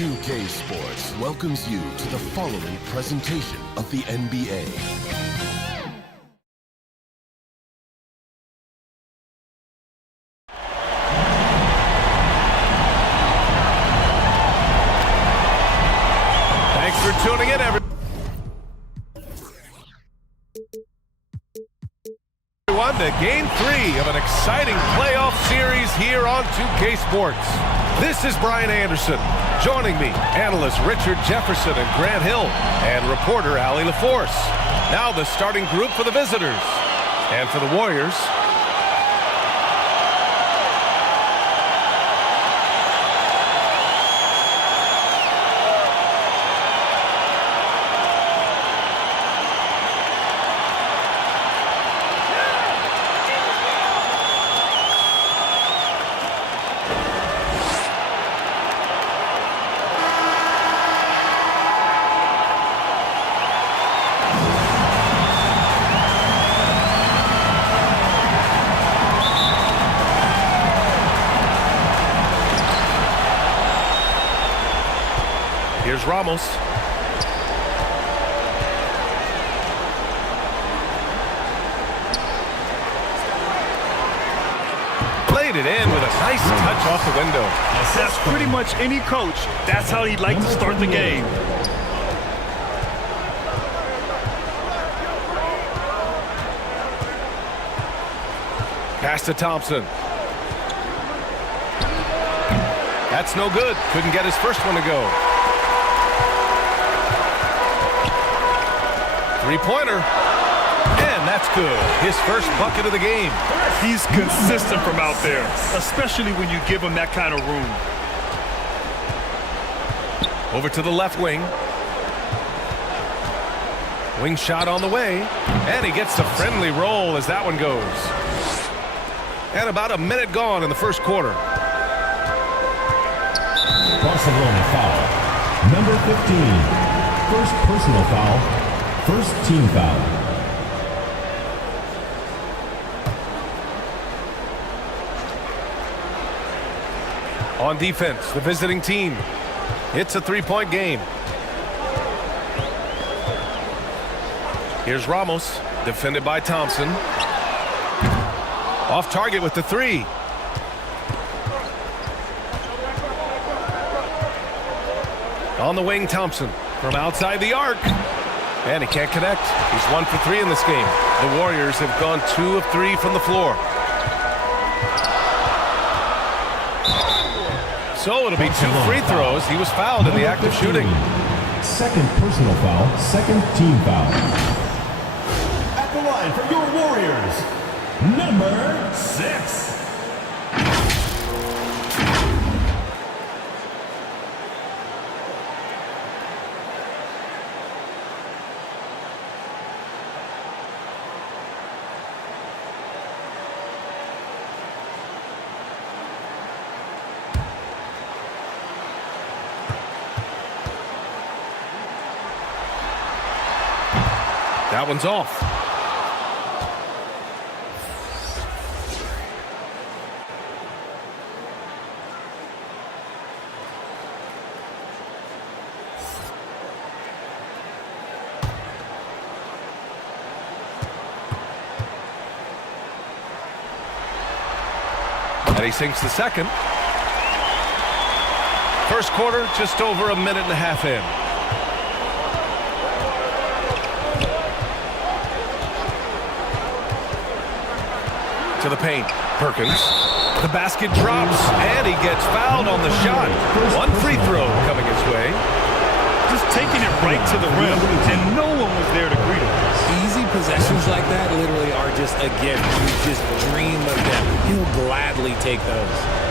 2K Sports welcomes you to the following presentation of the NBA. Thanks for tuning in, everyone, to Game 3 of an exciting playoff series here on 2K Sports. This is Brian Anderson. Joining me, analysts Richard Jefferson and Grant Hill, and reporter Allie LaForce. Now the starting group for the visitors. And for the Warriors, here's Ramos. Played it in with a nice touch off the window. That's pretty much any coach. That's how he'd like to start the game. Pass to Thompson. That's no good. Couldn't get his first one to go. Three-pointer. And that's good. His first bucket of the game. He's consistent from out there, especially when you give him that kind of room. Over to the left wing. Wing shot on the way. And he gets the friendly roll as that one goes. And about a minute gone in the first quarter. Barcelona foul. Number 15. First personal foul. First team foul. On defense, the visiting team. It's a three-point game. Here's Ramos, defended by Thompson. Off target with the three. On the wing, Thompson from outside the arc. And he can't connect. He's 1 for 3 in this game. The Warriors have gone 2 of 3 from the floor. So it'll be 2 free throws. He was fouled in the act of shooting. Second personal foul, second team foul. At the line for your Warriors, number 6. That one's off. And he sinks the second. First quarter, just over a minute and a half in. To the paint. Perkins. The basket drops, and he gets fouled on the shot. One free throw coming his way. Just taking it right to the rim, and no one was there to greet him. Easy possessions like that literally are just a gift. You just dream of them. He'll gladly take those.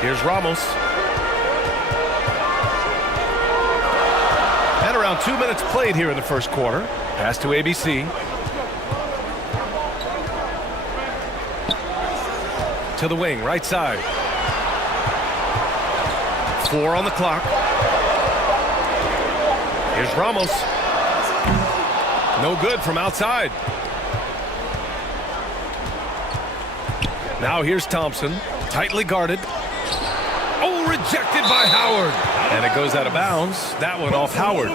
Here's Ramos. And around 2 minutes played here in the first quarter. Pass to ABC. To the wing, right side. 4 on the clock. Here's Ramos. No good from outside. Now here's Thompson. Tightly guarded. Oh, rejected by Howard. And it goes out of bounds. That one off Howard.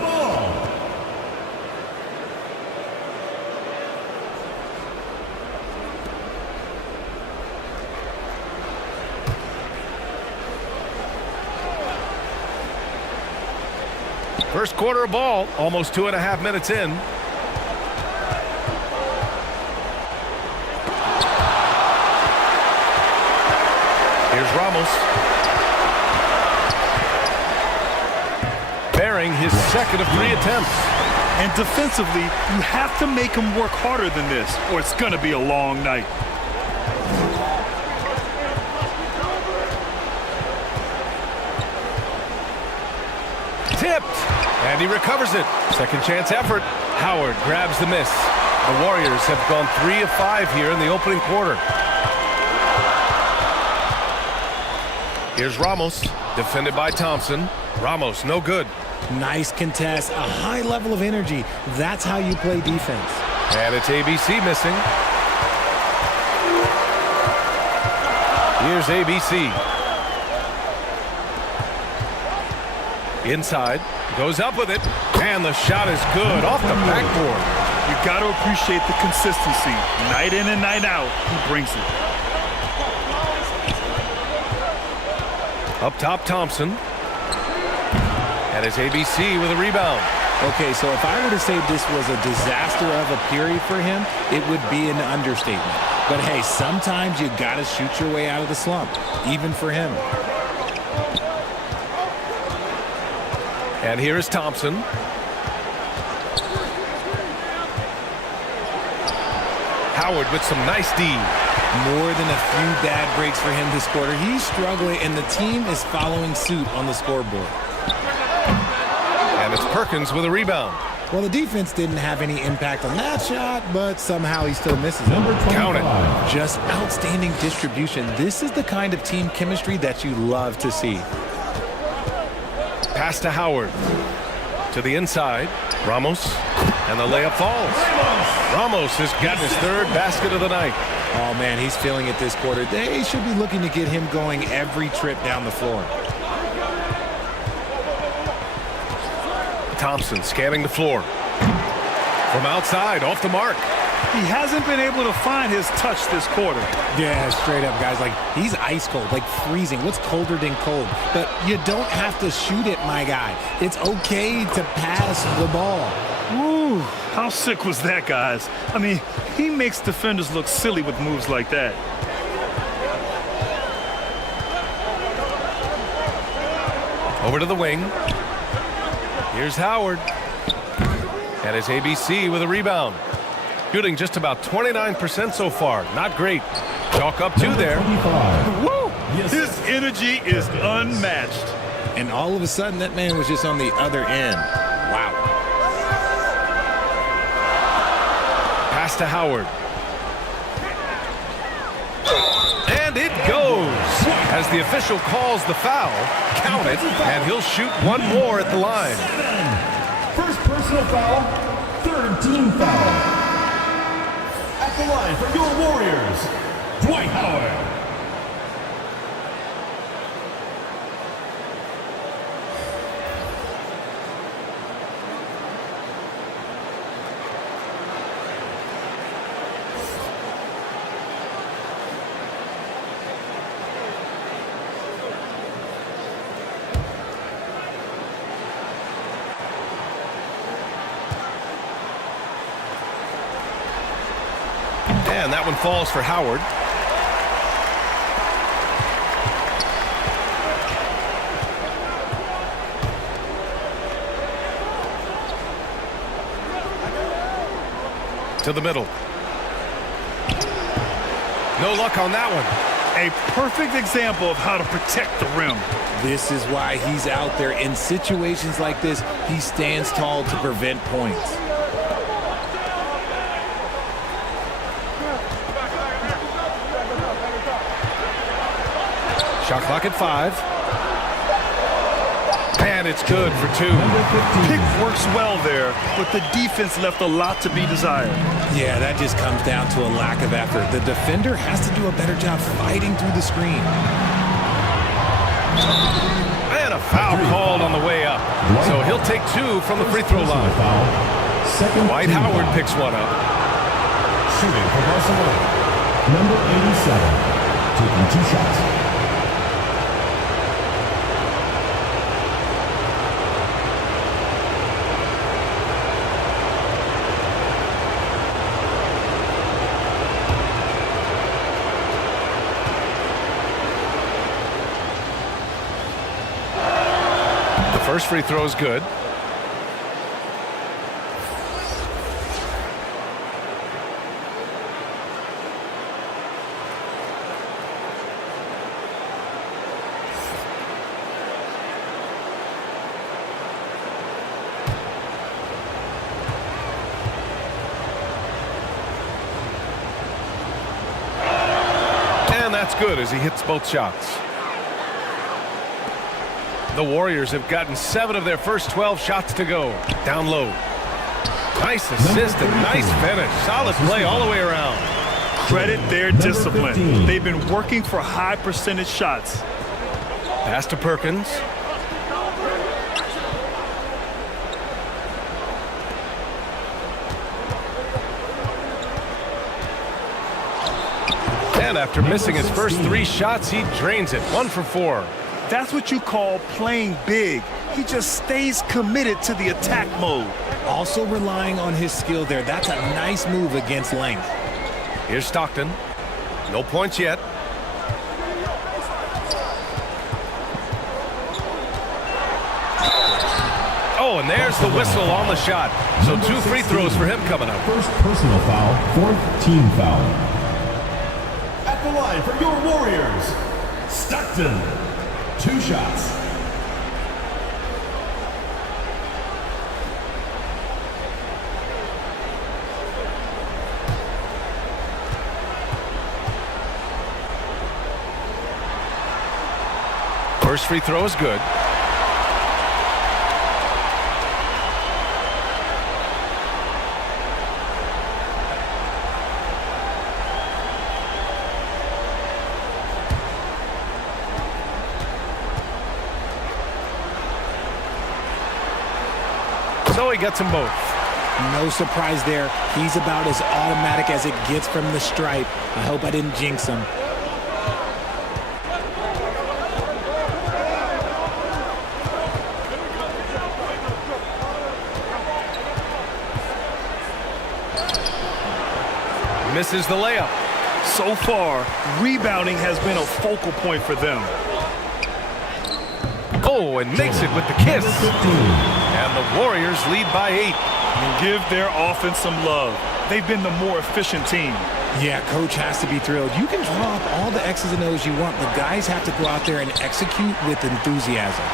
First quarter of ball, almost 2.5 minutes in. Here's Ramos. Bearing his second of 3 attempts. And defensively, you have to make him work harder than this, or it's going to be a long night. Tipped. And he recovers it. Second chance effort. Howard grabs the miss. The Warriors have gone 3 of 5 here in the opening quarter. Here's Ramos, defended by Thompson. Ramos, no good. Nice contest, a high level of energy. That's how you play defense. And it's ABC missing. Here's ABC. Inside, goes up with it, and the shot is good off the backboard. You got to appreciate the consistency. Night in and night out, he brings it. Up top, Thompson. And it's ABC with a rebound. Okay, so if I were to say this was a disaster of a period for him, it would be an understatement. But hey, sometimes you got to shoot your way out of the slump, even for him. And here is Thompson. Howard with some nice D. More than a few bad breaks for him this quarter. He's struggling, and the team is following suit on the scoreboard. And it's Perkins with a rebound. Well, the defense didn't have any impact on that shot, but somehow he still misses it. Number 25. Count it. Just outstanding distribution. This is the kind of team chemistry that you love to see. Pass to Howard. To the inside. Ramos. And the layup falls. Ramos has gotten his 3rd basket of the night. Oh, man, he's feeling it this quarter. They should be looking to get him going every trip down the floor. Thompson scanning the floor. From outside, off the mark. He hasn't been able to find his touch this quarter. Yeah, straight up, guys. Like, he's ice cold, like freezing. What's colder than cold? But you don't have to shoot it, my guy. It's okay to pass the ball. Woo, how sick was that, guys? I mean, he makes defenders look silly with moves like that. Over to the wing. Here's Howard. And it's ABC with a rebound. Shooting just about 29% so far. Not great. Chalk up 2 there. Woo! His energy is unmatched. And all of a sudden, that man was just on the other end. Wow. Pass to Howard. And it goes. As the official calls the foul, count it, and he'll shoot 1 more at the line. First personal foul, 3rd team foul. At the line for your Warriors, Dwight Howard. And that one falls for Howard. To the middle. No luck on that one. A perfect example of how to protect the rim. This is why he's out there. In situations like this, he stands tall to prevent points. Shot clock at 5. And it's good for 2. Pick works well there, but the defense left a lot to be desired. Yeah, that just comes down to a lack of effort. The defender has to do a better job fighting through the screen. And a foul called on the way up. So he'll take 2 from the free throw line. Dwight Howard picks one up. Shooting for Barcelona. Number 87. Taking 2 shots. First free throw is good. And that's good as he hits both shots. The Warriors have gotten 7 of their first 12 shots to go. Down low. Nice assist and nice finish. Solid play all the way around. Credit their discipline. They've been working for high percentage shots. Pass to Perkins. And after missing his first 3 shots, he drains it. 1 for 4. That's what you call playing big. He just stays committed to the attack mode. Also relying on his skill there. That's a nice move against length. Here's Stockton. No points yet. Oh, and there's the whistle on the shot. So 2 free throws for him coming up. First personal foul, 4th team foul. At the line for your Warriors, Stockton. 2 shots. First free throw is good. So he gets them both. No surprise there. He's about as automatic as it gets from the stripe. I hope I didn't jinx him. Misses the layup. So far, rebounding has been a focal point for them. Oh, and makes it with the kiss. And the Warriors lead by 8. And give their offense some love. They've been the more efficient team. Yeah, coach has to be thrilled. You can draw up all the X's and O's you want, but guys have to go out there and execute with enthusiasm.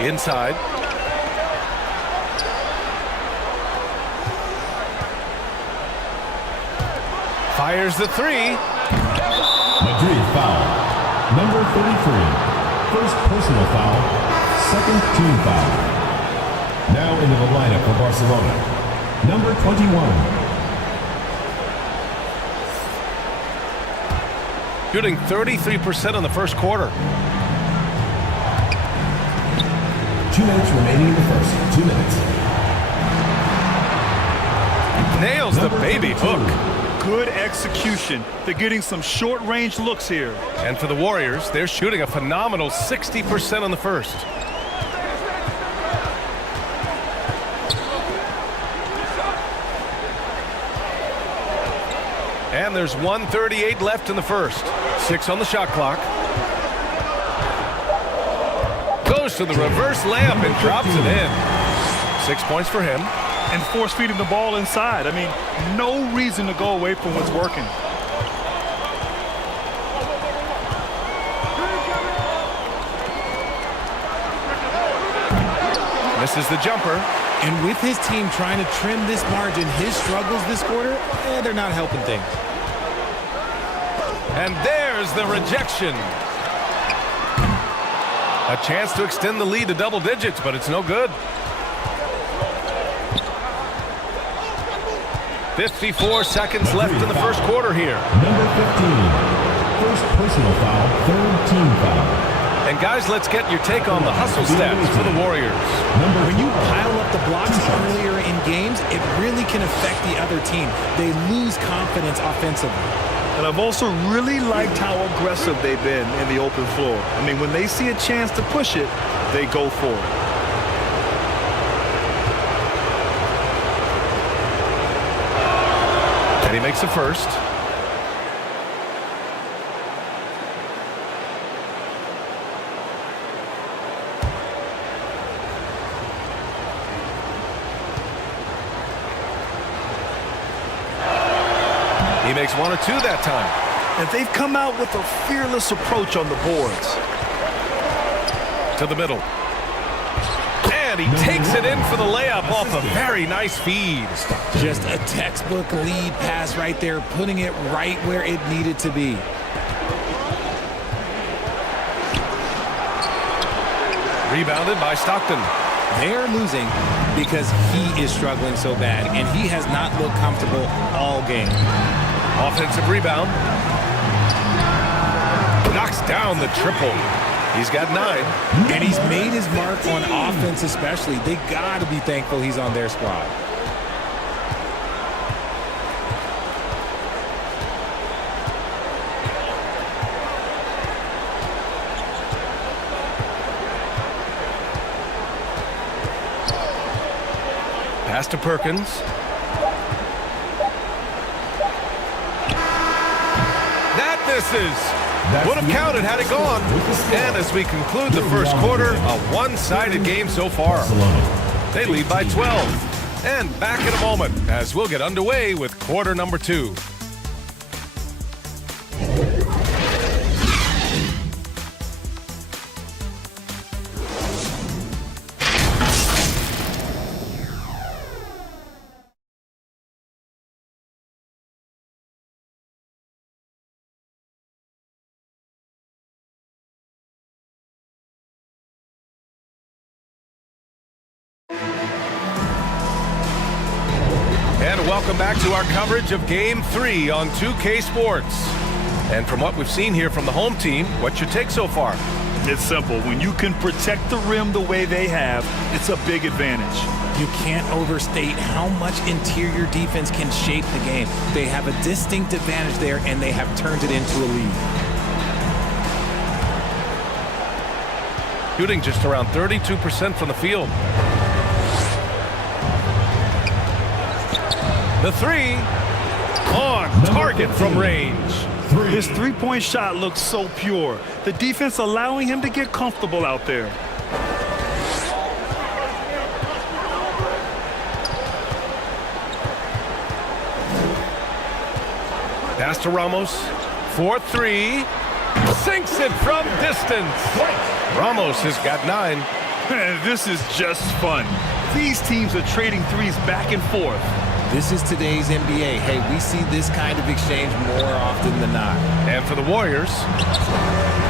Inside. Fires the 3. Madrid foul. Number 33. First personal foul. 2nd team foul. Now into the lineup for Barcelona. Number 21. Shooting 33% in the first quarter. 2 minutes remaining in the first. 2 minutes. Nails the baby hook. Good execution. They're getting some short-range looks here. And for the Warriors, they're shooting a phenomenal 60% on the first. And there's 1:38 left in the first. 6 on the shot clock. Goes to the reverse layup and drops it in. 6 points for him. And force-feeding the ball inside. I mean, no reason to go away from what's working. Misses the jumper. And with his team trying to trim this margin, his struggles this quarter, they're not helping things. And there's the rejection. A chance to extend the lead to double digits, but it's no good. 54 seconds left in the first quarter here. Number 15, first personal foul, third team foul. And guys, let's get your take on the hustle stats for the Warriors. When you pile up the blocks earlier in games, it really can affect the other team. They lose confidence offensively. And I've also really liked how aggressive they've been in the open floor. I mean, when they see a chance to push it, they go for it. And he makes the first. He makes 1 or 2 that time. And they've come out with a fearless approach on the boards. To the middle. And he takes it in for the layup off a very nice feed. Just a textbook lead pass right there, putting it right where it needed to be. Rebounded by Stockton. They're losing because he is struggling so bad, and he has not looked comfortable all game. Offensive rebound. Knocks down the triple. He's got 9. And he's made his mark on offense especially. They got to be thankful he's on their squad. Pass to Perkins. That misses. Would have counted had it gone. And as we conclude the first quarter, a one-sided game so far. They lead by 12. And back in a moment as we'll get underway with quarter number 2. And welcome back to our coverage of Game 3 on 2K Sports. And from what we've seen here from the home team, what's your take so far? It's simple. When you can protect the rim the way they have, it's a big advantage. You can't overstate how much interior defense can shape the game. They have a distinct advantage there, and they have turned it into a lead. Shooting just around 32% from the field. The 3 on target from range. His three-point shot looks so pure. The defense allowing him to get comfortable out there. Pass to Ramos. 4-3. Sinks it from distance. Ramos has got 9. This is just fun. These teams are trading threes back and forth. This is today's NBA. Hey, we see this kind of exchange more often than not. And for the Warriors,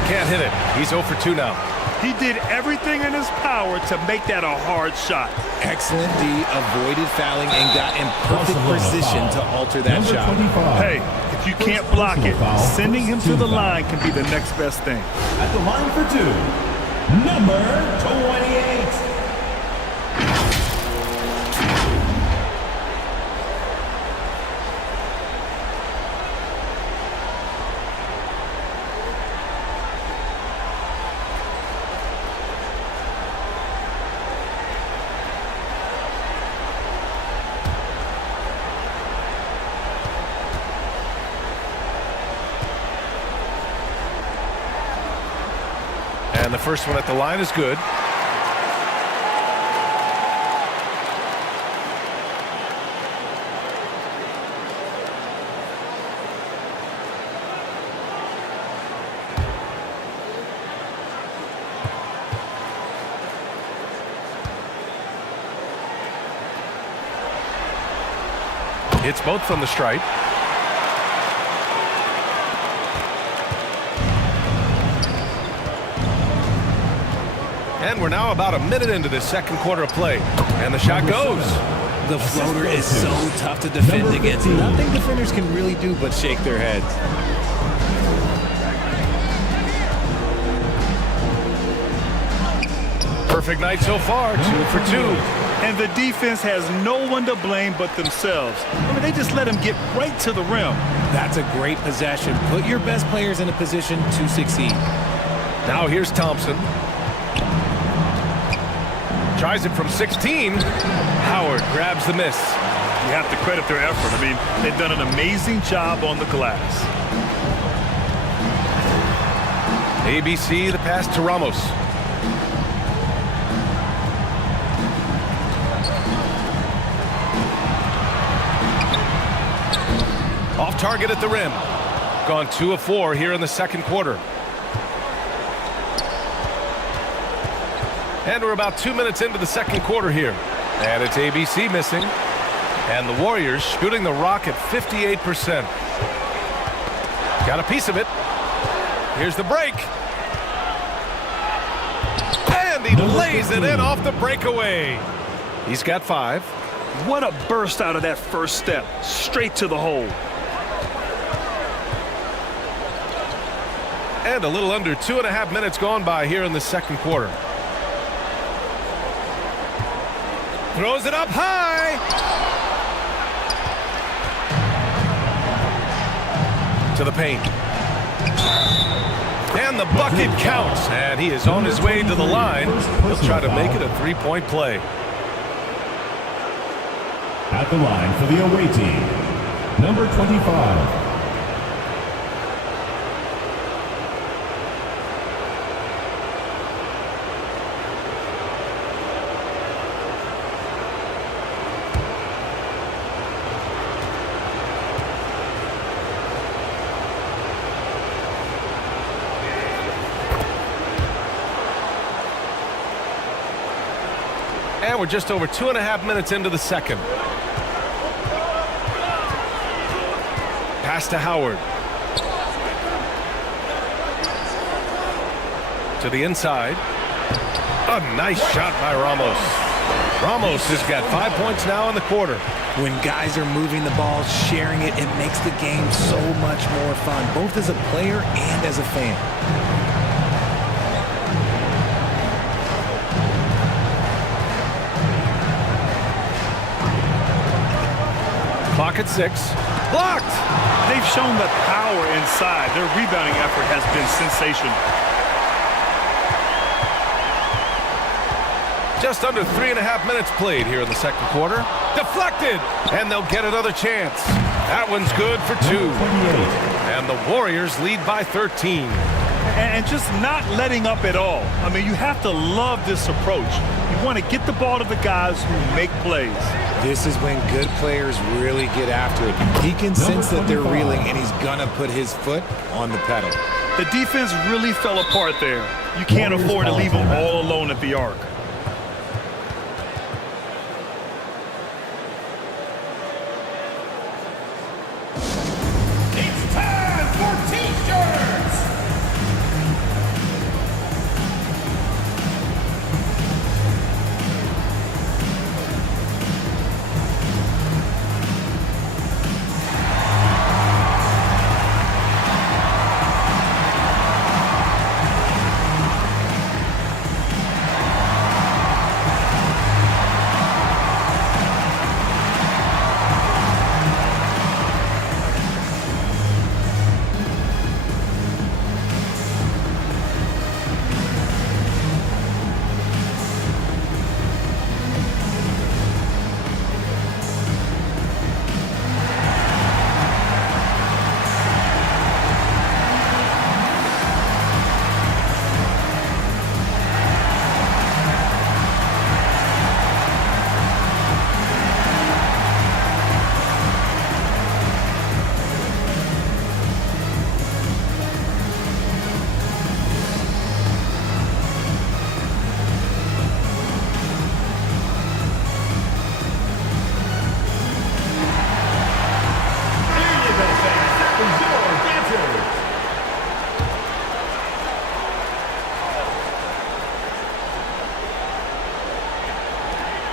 can't hit it. He's 0 for 2 now. He did everything in his power to make that a hard shot. Excellent D, avoided fouling, and got in perfect position to alter that shot. Hey, if you can't block it, sending him to the line can be the next best thing. At the line for 2, number 28. And the first one at the line is good. Hits both from the stripe. And we're now about a minute into this second quarter of play. And the shot goes. The floater is so tough to defend against. Nothing defenders can really do but shake their heads. Perfect night so far, 2 for 2. And the defense has no one to blame but themselves. I mean, they just let him get right to the rim. That's a great possession. Put your best players in a position to succeed. Now here's Thompson. Tries it from 16. Howard grabs the miss. You have to credit their effort. I mean, they've done an amazing job on the glass. ABC, the pass to Ramos. Off target at the rim. Gone 2 of 4 here in the second quarter. And we're about 2 minutes into the second quarter here. And it's ABC missing. And the Warriors shooting the rock at 58%. Got a piece of it. Here's the break. And he lays it in off the breakaway. He's got 5. What a burst out of that first step. Straight to the hole. And a little under 2.5 minutes gone by here in the second quarter. Throws it up high. To the paint. And the bucket counts. And he is on his way to the line. He'll try to make it a 3-point play. At the line for the away team, number 25. And we're just over 2.5 minutes into the second. Pass to Howard. To the inside. A nice shot by Ramos. Ramos has got 5 points now in the quarter. When guys are moving the ball, sharing it, it makes the game so much more fun, both as a player and as a fan. Clock at 6. Blocked! They've shown the power inside. Their rebounding effort has been sensational. Just under 3.5 minutes played here in the second quarter. Deflected! And they'll get another chance. That one's good for 2. And the Warriors lead by 13. And just not letting up at all. I mean, you have to love this approach. You want to get the ball to the guys who make plays. This is when good players really get after it. He can sense that they're reeling, and he's going to put his foot on the pedal. The defense really fell apart there. You can't afford to leave them all alone at the arc. It's time for T-shirts!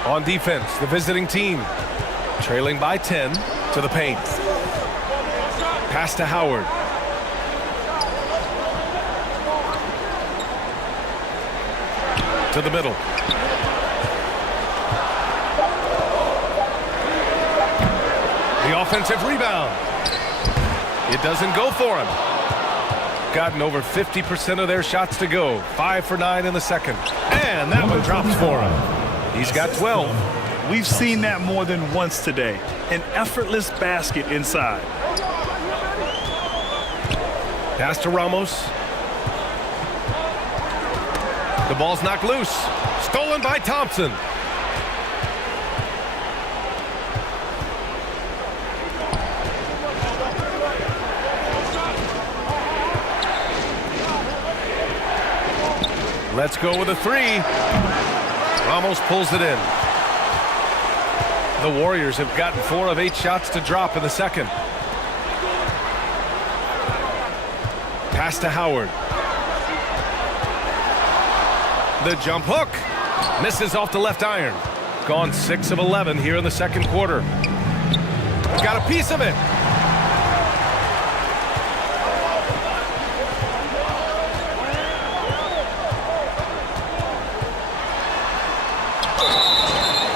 On defense, the visiting team. Trailing by 10 to the paint. Pass to Howard. To the middle. The offensive rebound. It doesn't go for him. Gotten over 50% of their shots to go. 5 for 9 in the second. And that one drops for him. He's got 12. We've seen that more than once today. An effortless basket inside. Pass to Ramos. The ball's knocked loose. Stolen by Thompson. Let's go with a three. Ramos pulls it in. The Warriors have gotten 4 of 8 shots to drop in the second. Pass to Howard. The jump hook. Misses off the left iron. Gone 6 of 11 here in the second quarter. Got a piece of it.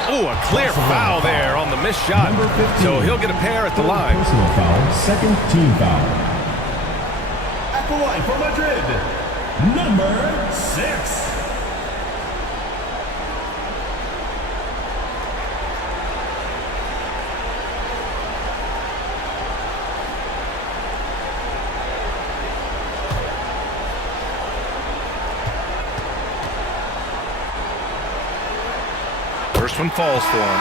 Ooh, a clear foul there on the missed shot. So he'll get a pair at the line. Personal foul, second team foul. At the line for Madrid, number 6. First one falls for him.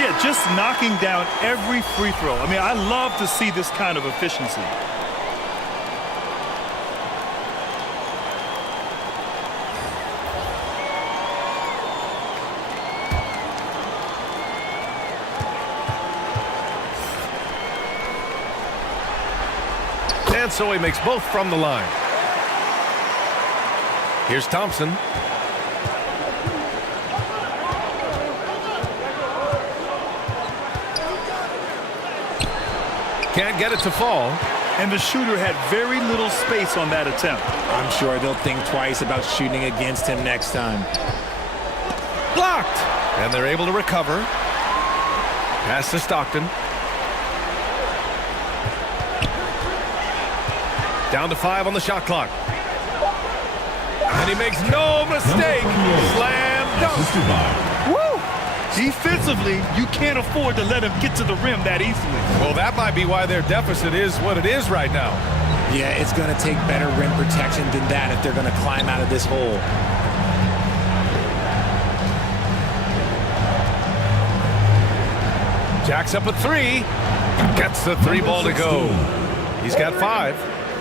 Yeah, just knocking down every free throw. I mean, I love to see this kind of efficiency. And so he makes both from the line. Here's Thompson. Can't get it to fall. And the shooter had very little space on that attempt. I'm sure they'll think twice about shooting against him next time. Blocked. And they're able to recover. Pass to Stockton. Down to 5 on the shot clock. And he makes no mistake. Slam dunk. Woo! Defensively, you can't afford to let him get to the rim that easily. Well, that might be why their deficit is what it is right now. Yeah, it's going to take better rim protection than that if they're going to climb out of this hole. Jacks up a 3. Gets the 3 ball to go. He's got 5.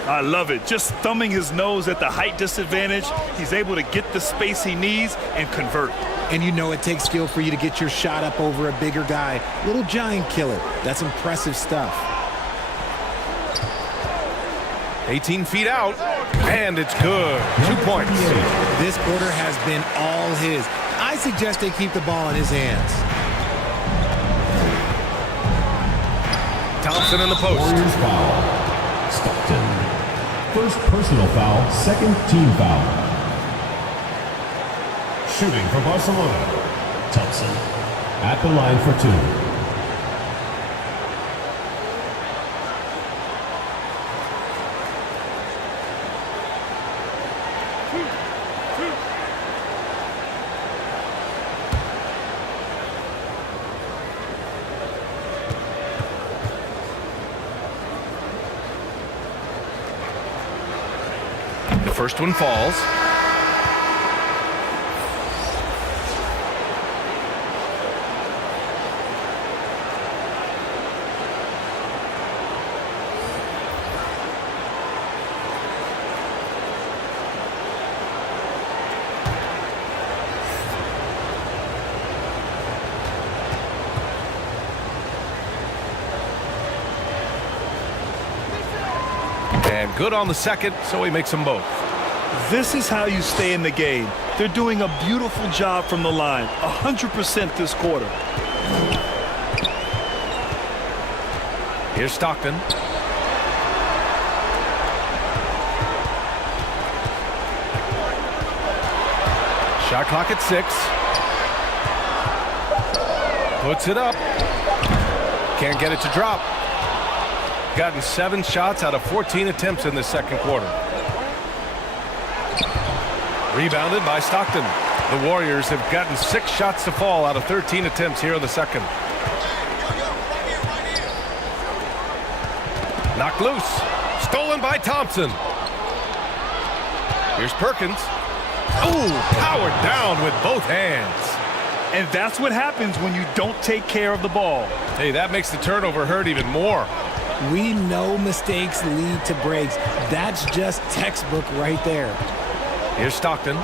I love it. Just thumbing his nose at the height disadvantage, he's able to get the space he needs and convert. And you know it takes skill for you to get your shot up over a bigger guy. Little giant killer. That's impressive stuff. 18 feet out. And it's good. 2 points. This quarter has been all his. I suggest they keep the ball in his hands. Thompson in the post. Warriors foul. Stockton. First personal foul, second team foul. Shooting for Barcelona, Thompson. At the line for 2. The first one falls. And good on the second, so he makes them both. This is how you stay in the game. They're doing a beautiful job from the line, 100% this quarter. Here's Stockton. Shot clock at 6. Puts it up. Can't get it to drop. Gotten 7 shots out of 14 attempts in the second quarter. Rebounded by Stockton. The Warriors have gotten 6 shots to fall out of 13 attempts here in the second. Knocked loose. Stolen by Thompson. Here's Perkins. Oh, powered down with both hands. And that's what happens when you don't take care of the ball. Hey, that makes the turnover hurt even more. We know mistakes lead to breaks. That's just textbook right there. Here's Stockton.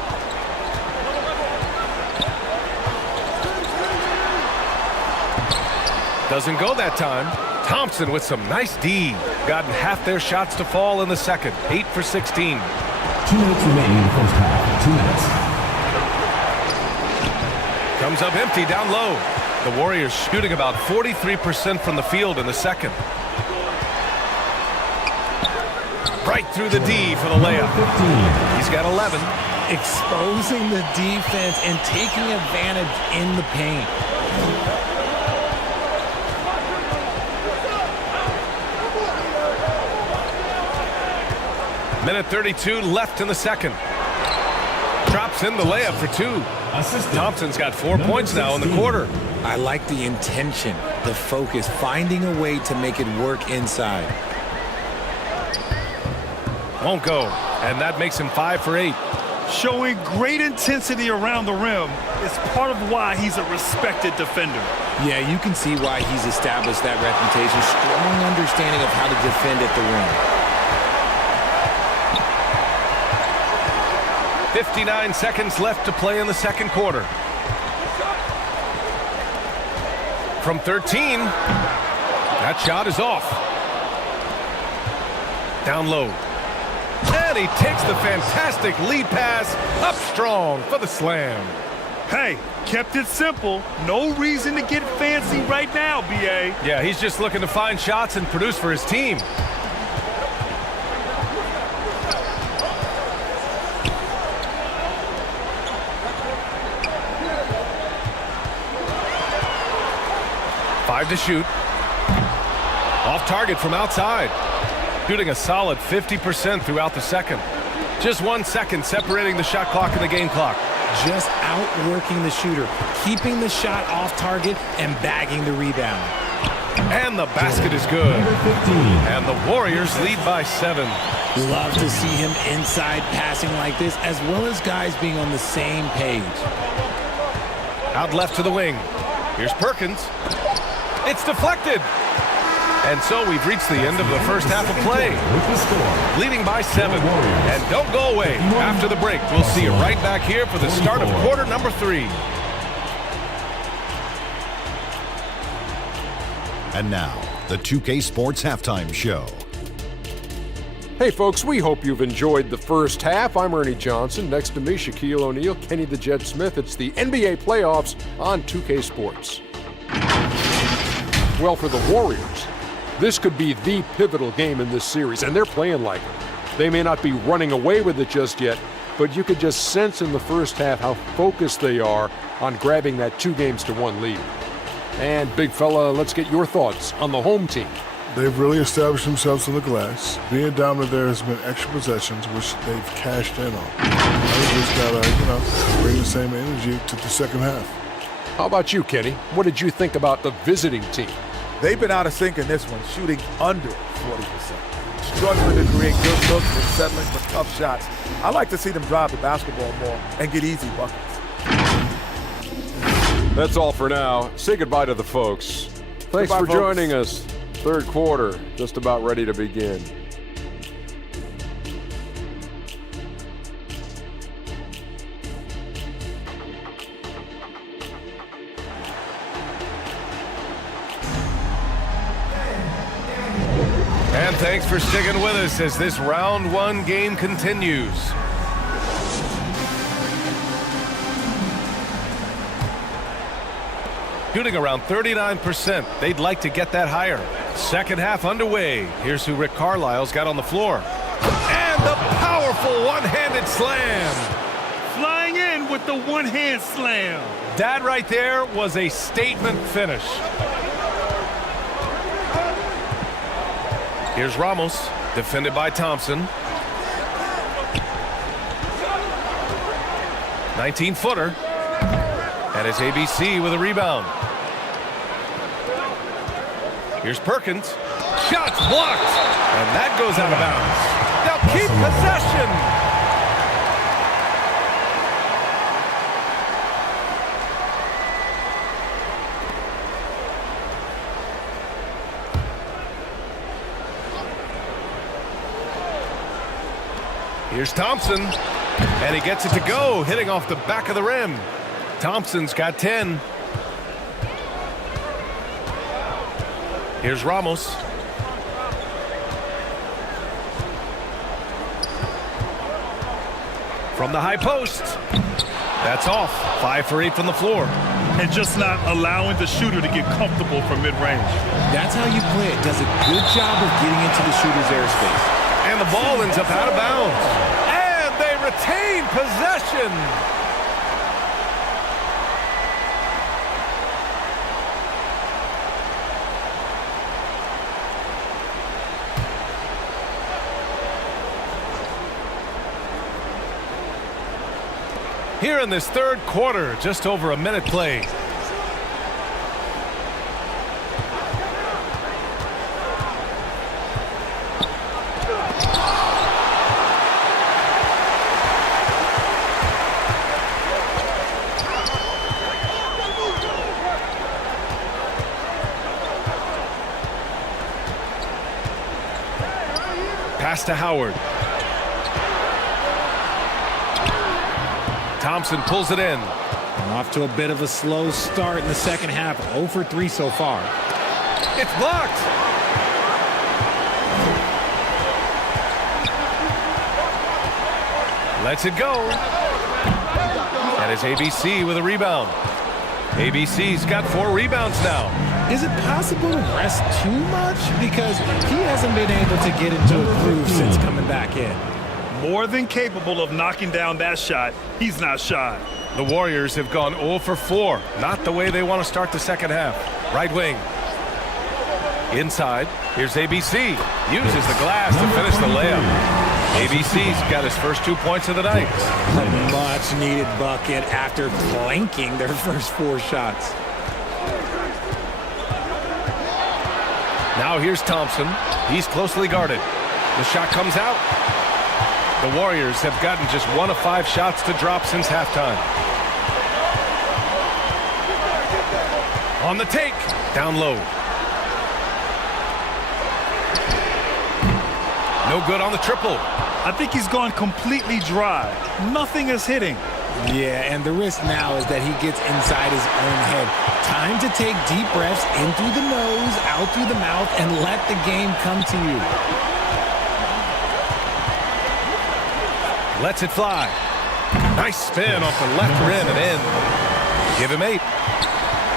Doesn't go that time. Thompson with some nice D. Gotten half their shots to fall in the second. 8 for 16. 2 minutes remaining in the first half. 2 minutes. Comes up empty down low. The Warriors shooting about 43% from the field in the second. Right through the D for the layup. He's got 11. Exposing the defense and taking advantage in the paint. Minute 32 left in the second. Drops in the layup for 2. Thompson's got 4 points now in the quarter. I like the intention, the focus, finding a way to make it work inside. Won't go, and that makes him 5 for 8. Showing great intensity around the rim is part of why he's a respected defender. Yeah, you can see why he's established that reputation. Strong understanding of how to defend at the rim. 59 seconds left to play in the second quarter. From 13, that shot is off. Down low. And he takes the fantastic lead pass up strong for the slam. Hey, kept it simple. No reason to get fancy right now, BA. Yeah, he's just looking to find shots and produce for his team. To shoot. Off target from outside. Shooting a solid 50% throughout the second. Just 1 second separating the shot clock and the game clock. Just outworking the shooter, keeping the shot off target and bagging the rebound. And the basket is good. And the Warriors lead by 7. Love to see him inside passing like this, as well as guys being on the same page. Out left to the wing. Here's Perkins. It's deflected. And so we've reached the end of the first half of play. Leading by 7. And don't go away. After the break, we'll see you right back here for the start of quarter number 3. And now, the 2K Sports Halftime Show. Hey folks, we hope you've enjoyed the first half. I'm Ernie Johnson. Next to me, Shaquille O'Neal, Kenny the Jet Smith. It's the NBA playoffs on 2K Sports. Well, for the Warriors, this could be the pivotal game in this series, and they're playing like it. They may not be running away with it just yet, but you could just sense in the first half how focused they are on grabbing that 2-1 lead. And big fella, let's get your thoughts on the home team. They've really established themselves on the glass. Being dominant there has been extra possessions, which they've cashed in on. They just gotta, bring the same energy to the second half. How about you, Kenny? What did you think about the visiting team? They've been out of sync in this one, shooting under 40%. Struggling to create good looks and settling for tough shots. I like to see them drive the basketball more and get easy buckets. That's all for now. Say goodbye to the folks. Thanks Goodbye, for folks. joining us. Third quarter, just about ready to begin. And thanks for sticking with us as this round 1 game continues. shooting around 39%. They'd like to get that higher. Second half underway. Here's who Rick Carlisle's got on the floor. And the powerful one-handed slam. Flying in with the one-hand slam. That right there was a statement finish. Here's Ramos, defended by Thompson. 19-footer. And it's ABC with a rebound. Here's Perkins. Shots blocked. And that goes out of bounds. They'll keep possession. Here's Thompson. And he gets it to go, hitting off the back of the rim. Thompson's got 10. Here's Ramos. From the high post. That's off. 5 for 8 from the floor. And just not allowing the shooter to get comfortable from mid-range. That's how you play it. Does a good job of getting into the shooter's airspace. And the ball ends up out of bounds. And they retain possession. Here in this third quarter, just over a minute played. Pass to Howard. Thompson pulls it in. Off to a bit of a slow start in the second half. 0 for 3 so far. It's blocked. Lets it go. And it's ABC with a rebound. ABC's got 4 rebounds now. Is it possible to rest too much? Because he hasn't been able to get into a groove since coming back in. More than capable of knocking down that shot. He's not shy. The Warriors have gone 0 for 4. Not the way they want to start the second half. Right wing. Inside. Here's ABC. Uses the glass to finish the layup. ABC's got his first 2 points of the night. A much-needed bucket after clanking their first 4 shots. Now here's Thompson. He's closely guarded. The shot comes out. The Warriors have gotten just 1 of 5 shots to drop since halftime. On the take. Down low. No good on the triple. I think he's gone completely dry. Nothing is hitting. Yeah, and the risk now is that he gets inside his own head. Time to take deep breaths in through the nose, out through the mouth, and let the game come to you. Lets it fly. Nice spin off the left rim and in. Give him 8.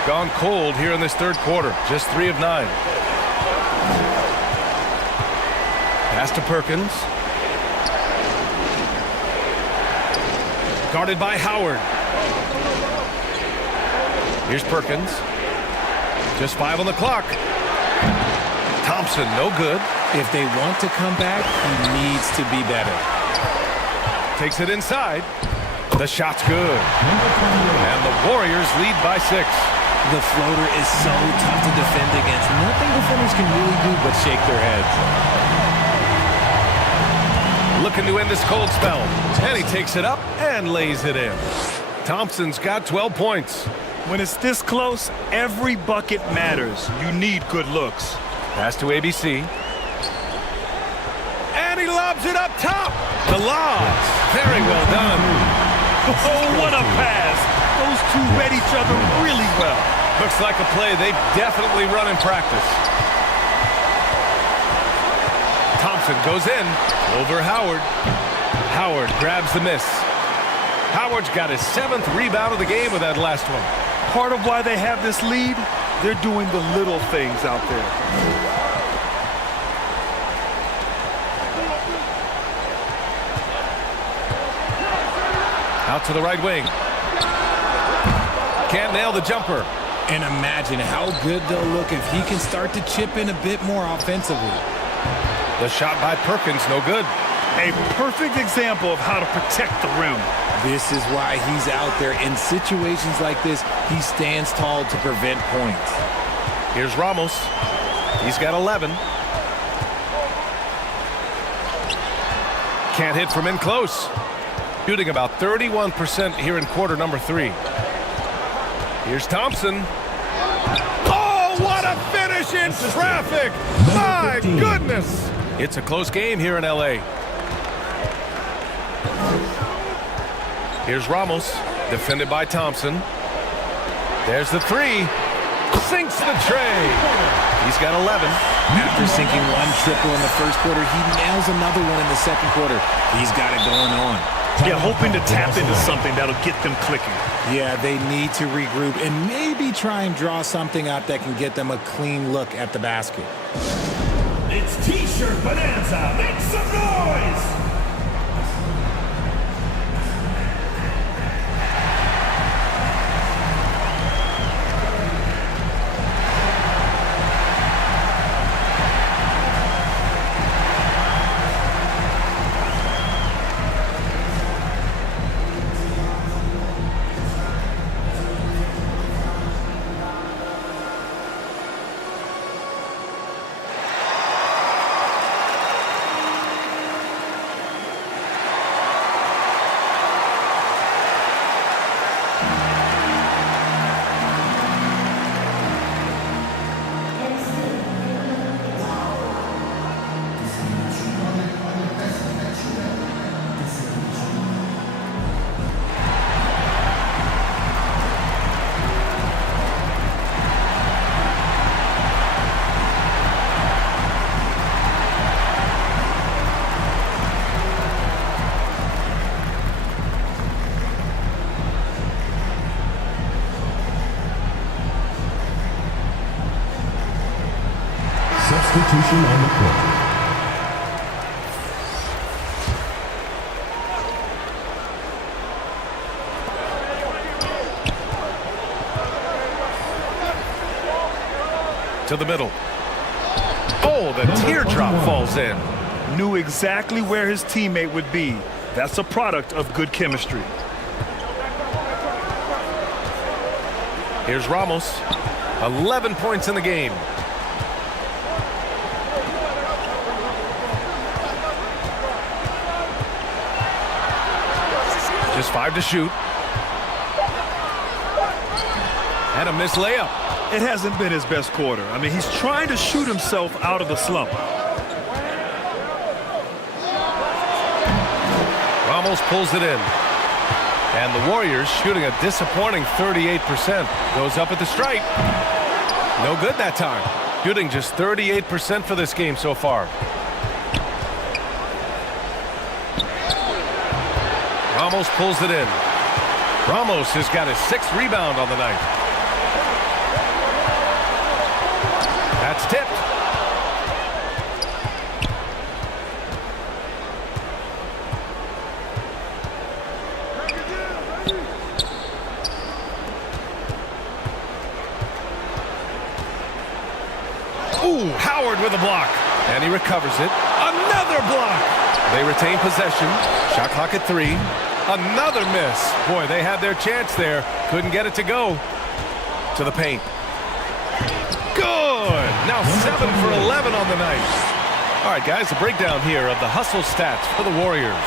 Gone cold here in this third quarter. Just 3 of 9. Pass to Perkins. Guarded by Howard. Here's Perkins. Just 5 on the clock. Thompson, no good. If they want to come back, he needs to be better. Takes it inside. The shot's good. And the Warriors lead by 6. The floater is so tough to defend against. Nothing defenders can really do but shake their heads. Looking to end this cold spell. And he takes it up and lays it in. Thompson's got 12 points. When it's this close, every bucket matters. You need good looks. Pass to ABC. And he lobs it up top. The lob. Very well done. Oh, what a pass. Those two read each other really well. Looks like a play they've definitely run in practice. Thompson goes in over Howard. Howard grabs the miss. Howard's got his 7th rebound of the game with that last one. Part of why they have this lead, they're doing the little things out there. Out to the right wing. Can't nail the jumper. And imagine how good they'll look if he can start to chip in a bit more offensively. The shot by Perkins, no good. A perfect example of how to protect the rim. This is why he's out there. In situations like this, he stands tall to prevent points. Here's Ramos. He's got 11. Can't hit from in close. Shooting about 31% here in quarter number 3. Here's Thompson. Oh, what a finish in traffic! My goodness! It's a close game here in LA. Here's Ramos, defended by Thompson. There's the 3. Sinks the tray. He's got 11. After sinking 1 triple in the first quarter, he nails another one in the second quarter. He's got it going on. Yeah, hoping to tap into something that'll get them clicking. Yeah, they need to regroup and maybe try and draw something up that can get them a clean look at the basket. It's T-shirt Bonanza. Make some noise! Substitution on the court. To the middle. Oh, the teardrop falls in. Knew exactly where his teammate would be. That's a product of good chemistry. Here's Ramos. 11 points in the game. Just 5 to shoot. And a missed layup. It hasn't been his best quarter. I mean, he's trying to shoot himself out of the slump. Ramos pulls it in. And the Warriors shooting a disappointing 38%. Goes up at the stripe. No good that time. Shooting just 38% for this game so far. Ramos pulls it in. Ramos has got his 6th rebound on the night. That's tipped. Ooh, Howard with a block. And he recovers it. Another block. They retain possession. Shot clock at 3. Another miss. Boy, they had their chance there. Couldn't get it to go. To the paint. Good. Now 7 for 11 on the night. All right, guys, a breakdown here of the hustle stats for the Warriors.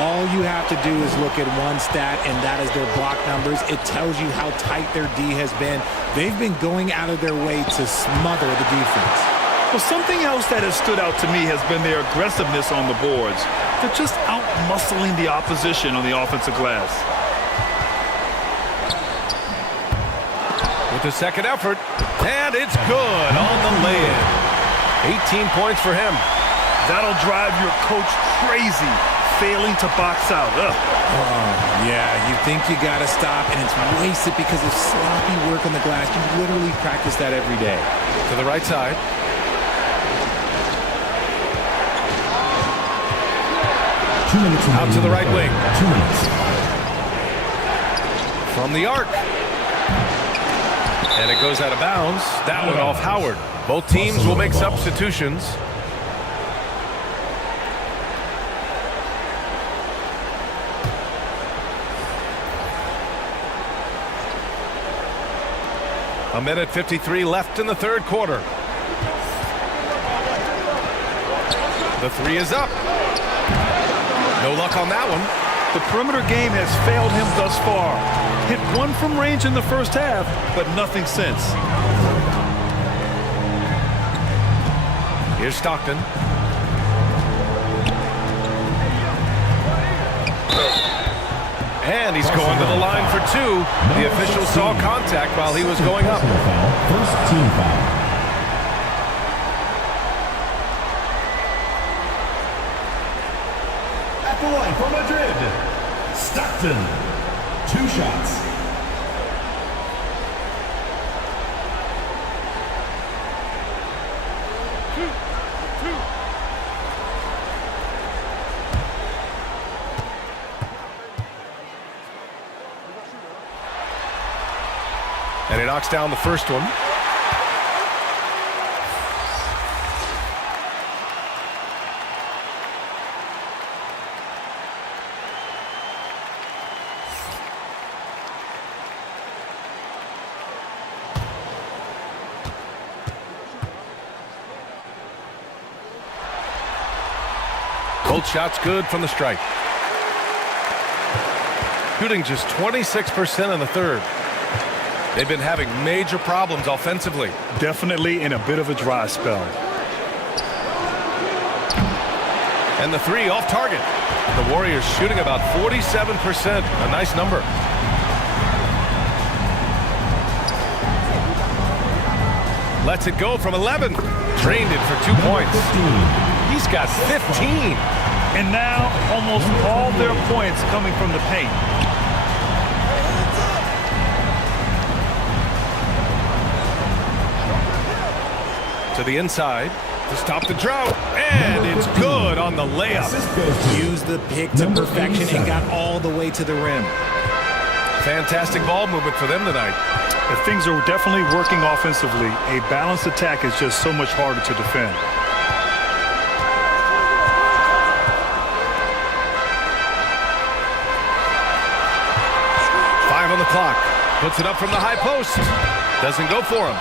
All you have to do is look at one stat, and that is their block numbers. It tells you how tight their D has been. They've been going out of their way to smother the defense. Well, something else that has stood out to me has been their aggressiveness on the boards. They're just out-muscling the opposition on the offensive glass. With the second effort, and it's good on the lay-in. 18 points for him. That'll drive your coach crazy. failing to box out. Ugh. Oh, yeah, you think you got to stop, and it's wasted because of sloppy work on the glass. You literally practice that every day. To the right side. Out to the right wing. 2 minutes. From the arc. And it goes out of bounds. That one off Howard. Both teams will make substitutions. A minute 53 left in the third quarter. The three is up. No luck on that one. The perimeter game has failed him thus far. Hit one from range in the first half, but nothing since. Here's Stockton. And he's going to the line for two. The official saw contact while he was going up. First team foul. At the line for Madrid, Stockton. 2 shots. And he knocks down the first one. Both shots good from the stripe. Shooting just 26% in the third. They've been having major problems offensively. Definitely in a bit of a dry spell. And the three off target. The Warriors shooting about 47%. A nice number. Lets it go from 11. Drained it for 2 points. He's got 15. And now almost all their points coming from the paint. To the inside to stop the drought. And it's good on the layup. Used the pick to perfection and got all the way to the rim. Fantastic ball movement for them tonight. If things are definitely working offensively, a balanced attack is just so much harder to defend. On the clock. Puts it up from the high post. Doesn't go for him.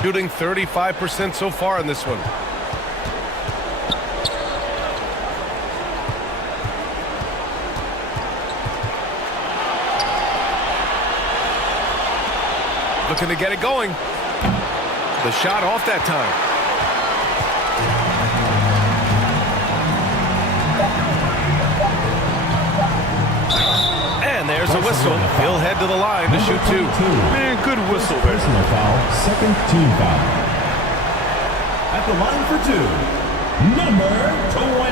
Shooting 35% so far in this one. Looking to get it going. The shot off that time. And there's a whistle. He'll head to the line to shoot two. Man, good whistle there. Personal foul, second team foul. At the line for two, number 28.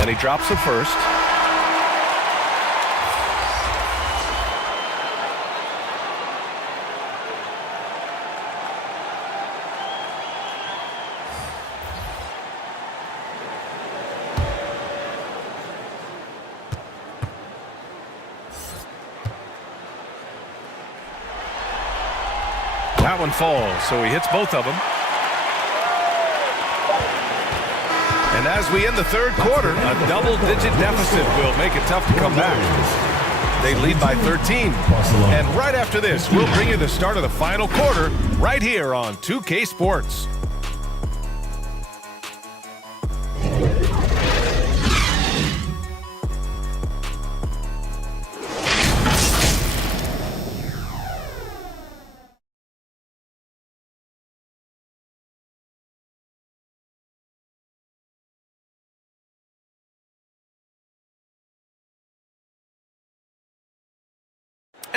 And he drops the first. That one falls, so he hits both of them. And as we end the third quarter, a double-digit deficit will make it tough to come back. They lead by 13. And right after this, we'll bring you the start of the final quarter right here on 2K Sports.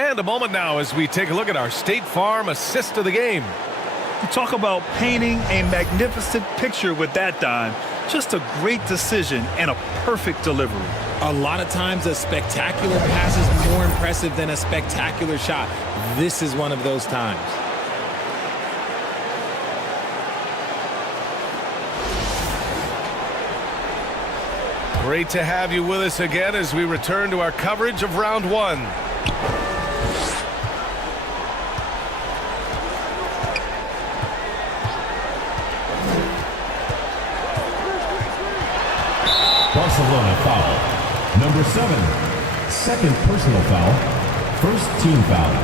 And a moment now as we take a look at our State Farm assist of the game. You talk about painting a magnificent picture with that dime. Just a great decision and a perfect delivery. A lot of times a spectacular pass is more impressive than a spectacular shot. This is one of those times. Great to have you with us again as we return to our coverage of round one. Barcelona foul. Number 7. Second personal foul. First team foul.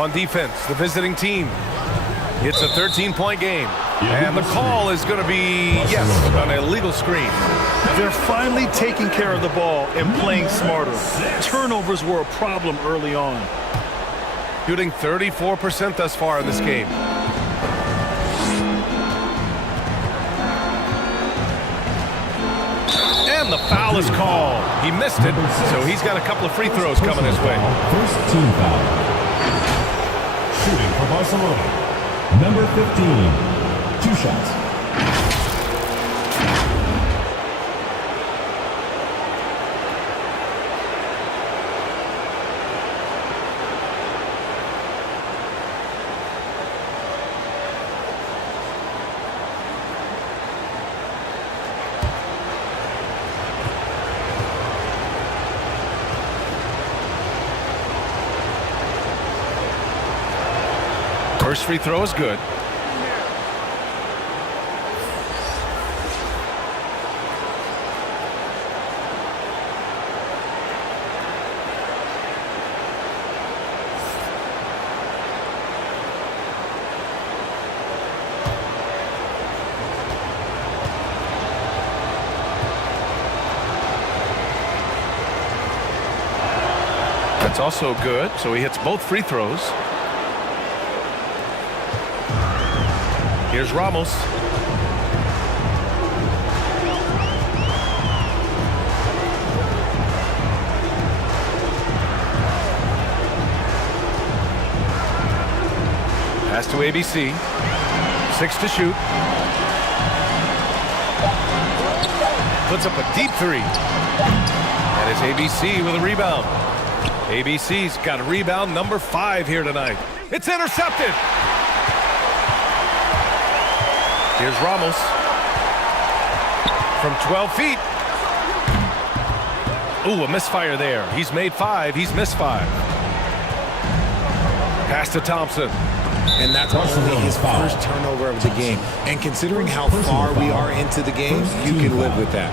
On defense, the visiting team. It's a 13-point game. And the call is going to be, yes, an illegal screen. They're finally taking care of the ball and playing smarter. Turnovers were a problem early on. Shooting 34% thus far in this game. And the foul is called. He missed it, so he's got a couple of free throws coming his way. First team foul. Shooting for Barcelona. Number 15. 2 shots. First free throw is good. That's also good, so he hits both free throws. Here's Ramos. Pass to ABC. 6 to shoot. Puts up a deep 3. That is ABC with a rebound. ABC's got a rebound number 5 here tonight. It's intercepted. Here's Ramos from 12 feet. Ooh, a misfire there. He's made 5. He's missed 5. Pass to Thompson. And that's only his first turnover of the game. And considering how far we are into the game, you can live with that.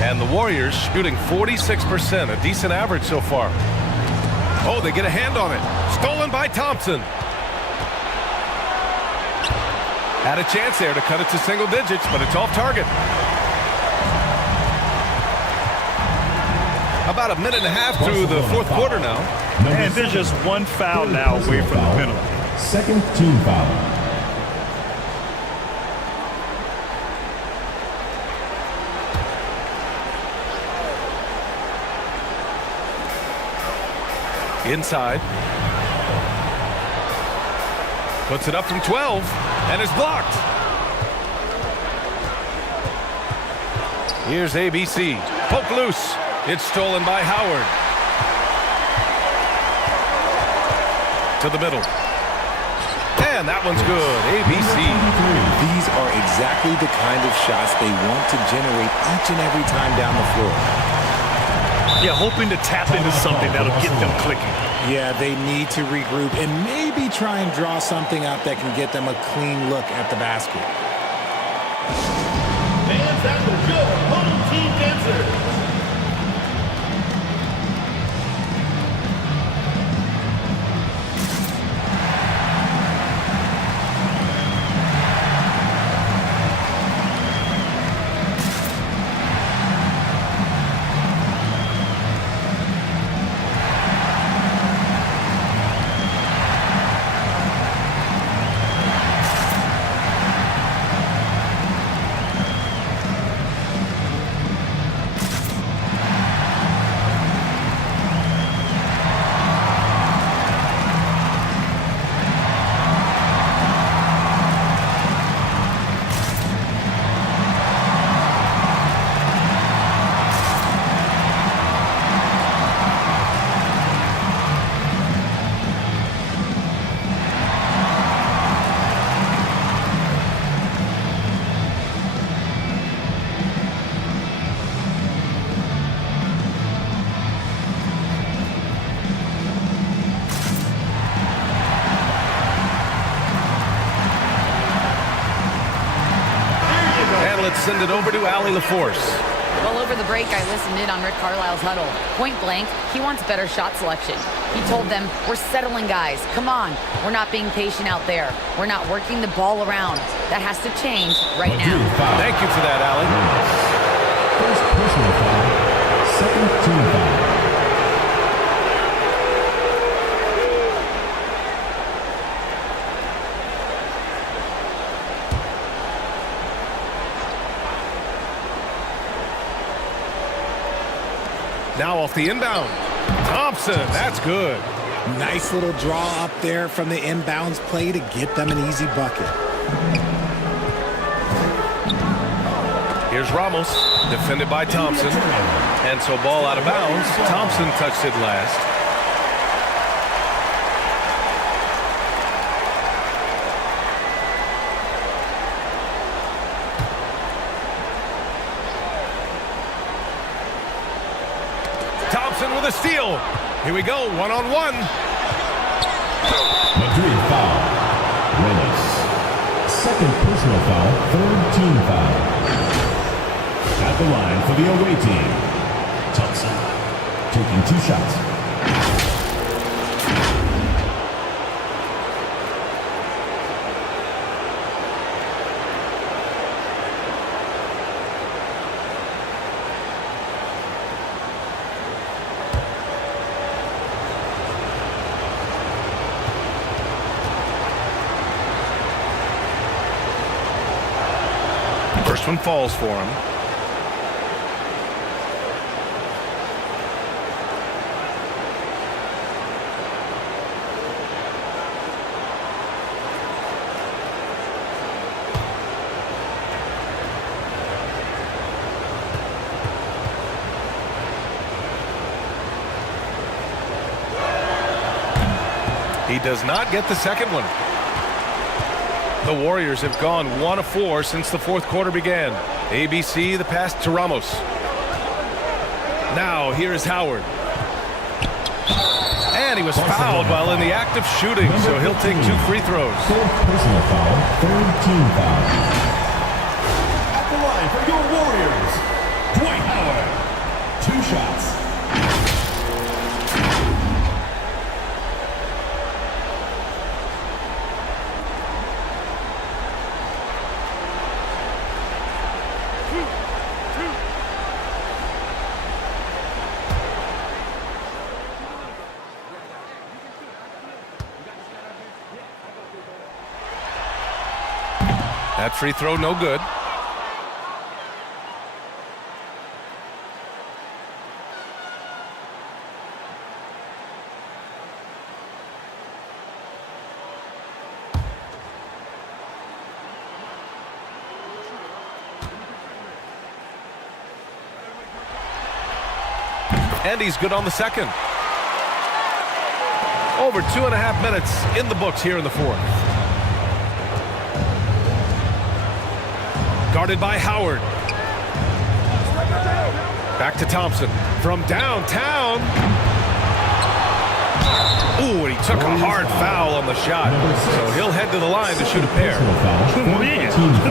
And the Warriors shooting 46%, a decent average so far. Oh, they get a hand on it. Stolen by Thompson. Had a chance there to cut it to single digits, but it's off target. About a minute and a half through the fourth quarter now. And there's just one foul now away from the penalty. Second team foul. Inside. Puts it up from 12 and is blocked. Here's ABC. Poke loose. It's stolen by Howard. To the middle. And that one's good. ABC. These are exactly the kind of shots they want to generate each and every time down the floor. Yeah, hoping to tap into something that'll get them clicking. Yeah, they need to regroup and maybe try and draw something up that can get them a clean look at the basket. Fans, that was your home team answer. send it over to Allie LaForce. Well, over the break, I listened in on Rick Carlisle's huddle. Point blank, he wants better shot selection. He told them, we're settling, guys. Come on. We're not being patient out there. We're not working the ball around. That has to change right now. Thank you for that, Allie. First personal foul, second team foul. Now off the inbound. Thompson, that's good. Nice little draw up there from the inbounds play to get them an easy bucket. Here's Ramos, defended by Thompson. And so ball out of bounds. Thompson touched it last. Thompson with a steal. Here we go, one-on-one. Madrid foul. Reyes. Second personal foul, third team foul. At the line for the away team. Thompson taking 2 shots. First one falls for him. He does not get the second one. The Warriors have gone 1 of 4 since the fourth quarter began. ABC, the pass to Ramos. Now here is Howard. And he was fouled while in the act of shooting, so he'll take 2 free throws. Fourth personal foul, third team foul. At the line for your Warriors, Dwight Howard. 2 shots. That free throw no good. And he's good on the second. Over 2.5 minutes in the books here in the fourth. Guarded by Howard. Back to Thompson from downtown. Ooh, and he took a hard foul on the shot. So he'll head to the line to shoot a pair. Man,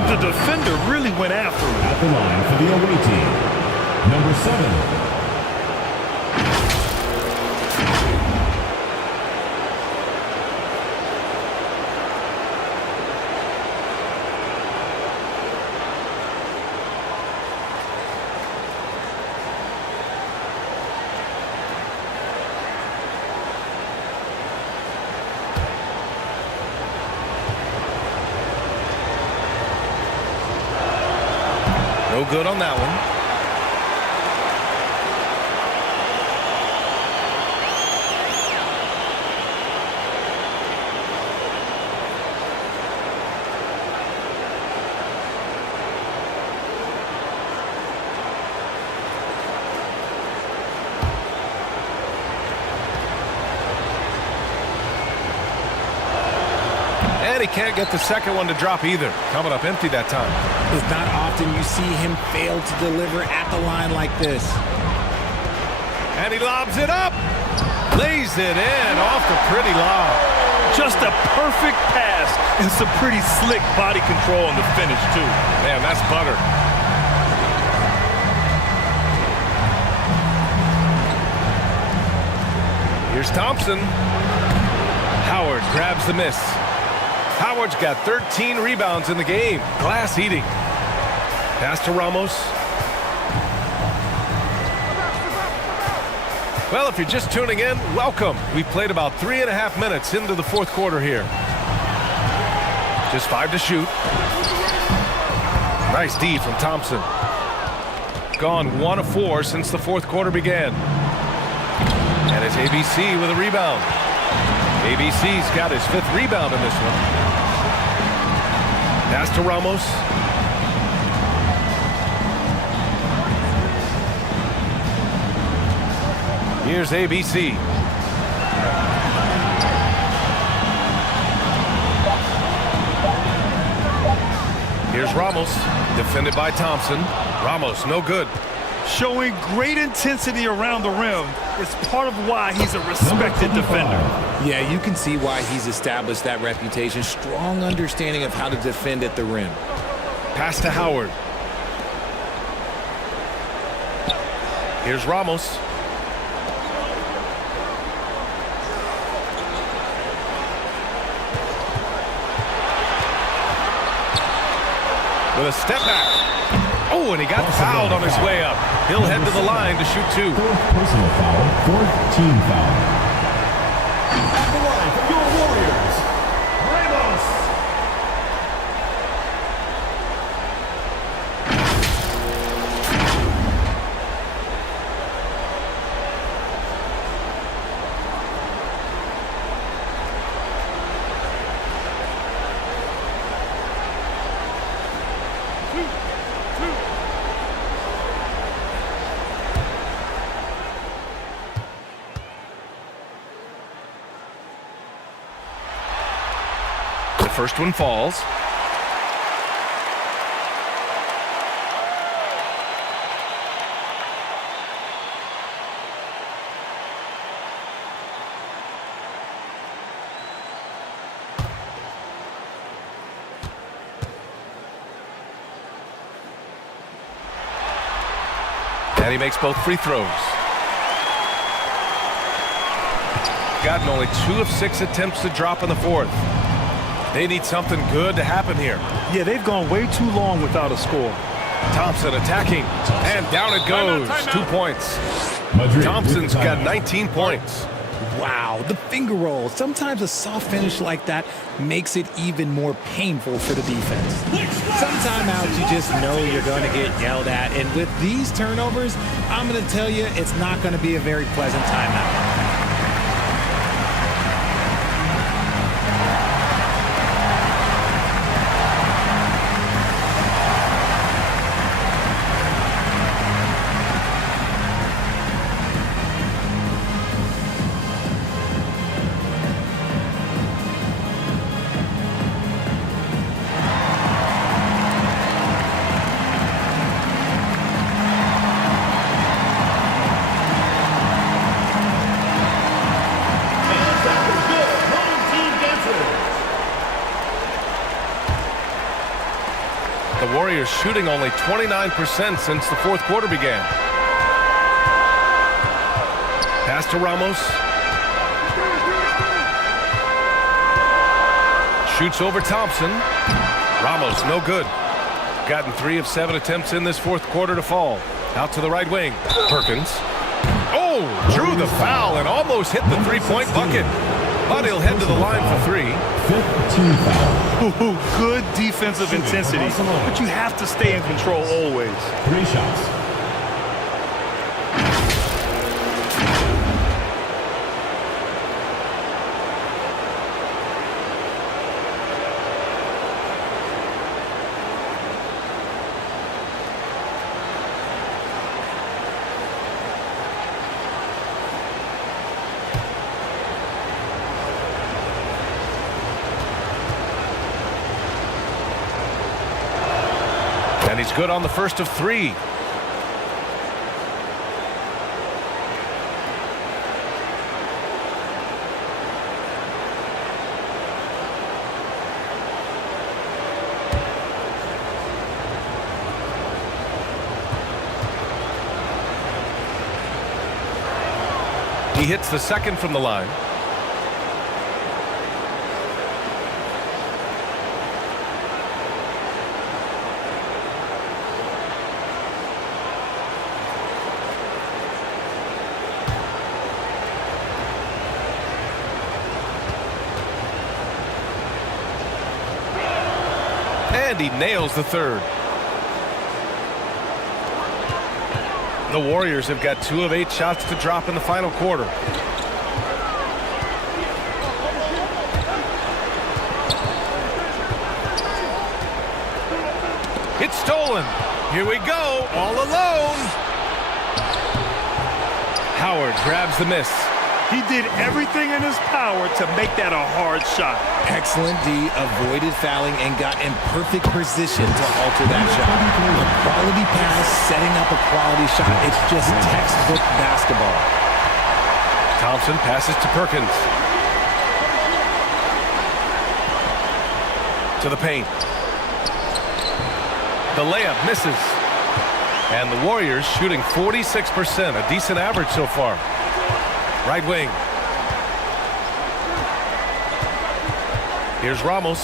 the defender really went after him. At the line for the away team, number 7. No good on that one. And he can't get the second one to drop either. Coming up empty that time. It's not often you see him fail to deliver at the line like this. And he lobs it up. Lays it in off the pretty lob. Just a perfect pass and some pretty slick body control on the finish, too. Man, that's butter. Here's Thompson. Howard grabs the miss. Howard's got 13 rebounds in the game. Glass eating. Pass to Ramos. Well, if you're just tuning in, welcome. We played about 3.5 minutes into the fourth quarter here. Just 5 to shoot. Nice D from Thompson. Gone 1 of 4 since the fourth quarter began. And it's ABC with a rebound. ABC's got his 5th rebound in this one. Pass to Ramos. Here's ABC. Here's Ramos, defended by Thompson. Ramos, no good. Showing great intensity around the rim is part of why he's a respected defender. Yeah, you can see why he's established that reputation. Strong understanding of how to defend at the rim. Pass to Howard. Here's Ramos. With a step back. Oh, and he got fouled on his way up. He'll head to the line to shoot 2. 4th personal foul, 4th team foul. At the line for your Warriors, Ramos. First one falls. And he makes both free throws. Gotten only 2 of 6 attempts to drop in the fourth. They need something good to happen here. Yeah, they've gone way too long without a score. Thompson attacking, and down it goes. 2 points. Thompson's got 19 points. Wow, the finger roll. Sometimes a soft finish like that makes it even more painful for the defense. Some timeouts, you just know you're going to get yelled at. And with these turnovers, I'm going to tell you, it's not going to be a very pleasant timeout. The Warriors shooting only 29% since the fourth quarter began. Pass to Ramos. Shoots over Thompson. Ramos, no good. Gotten 3 of 7 attempts in this fourth quarter to fall. Out to the right wing. Perkins. Oh, drew the foul and almost hit the three-point bucket. But he'll head to the line for 3. 5th team foul. Ooh, good defensive intensity, but you have to stay in control always. 3 shots. And he's good on the first of 3. He hits the second from the line. And he nails the third. The Warriors have got 2 of 8 shots to drop in the final quarter. It's stolen. Here we go, all alone. Howard grabs the miss. He did everything in his power to make that a hard shot. Excellent D, avoided fouling and got in perfect position to alter that shot. A quality pass, setting up a quality shot. It's just textbook basketball. Thompson passes to Perkins. To the paint. The layup misses. And the Warriors shooting 46%, a decent average so far. Right wing. Here's Ramos.